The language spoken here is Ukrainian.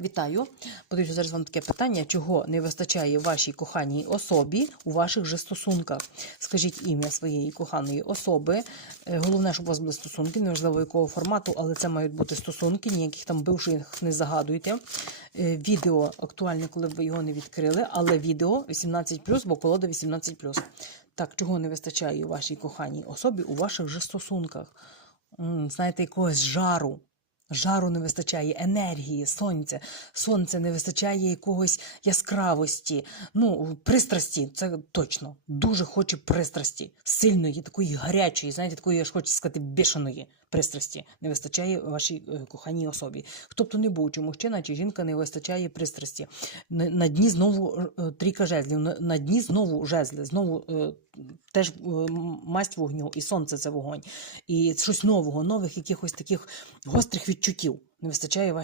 Вітаю. Подивіться зараз вам таке питання, чого не вистачає вашій коханій особі у ваших же стосунках. Скажіть ім'я своєї коханої особи. Е, Головне, щоб у вас були стосунки, неважливо якого формату, але це мають бути стосунки, ніяких там бивших не загадуйте. Е, Відео актуальне, коли б ви його не відкрили, але відео 18+, бо колода 18+. Так, чого не вистачає вашій коханій особі у ваших же стосунках? Знаєте, якогось жару. Жару не вистачає, енергії, сонця. Сонце не вистачає якогось яскравості. Ну, пристрасті, це точно. Дуже хоче пристрасті. Сильної, такої гарячої, знаєте, такої, аж хочу сказати, бішаної пристрасті не вистачає вашій е, коханій особі. Хто б то не був, чи мужчина, чи жінка не вистачає пристрасті. На, дні знову е, трійка жезлів, на, на дні знову жезли, знову е, теж е, масть вогню, і сонце це вогонь. І щось нового, нових якихось таких гострих відчуттів не вистачає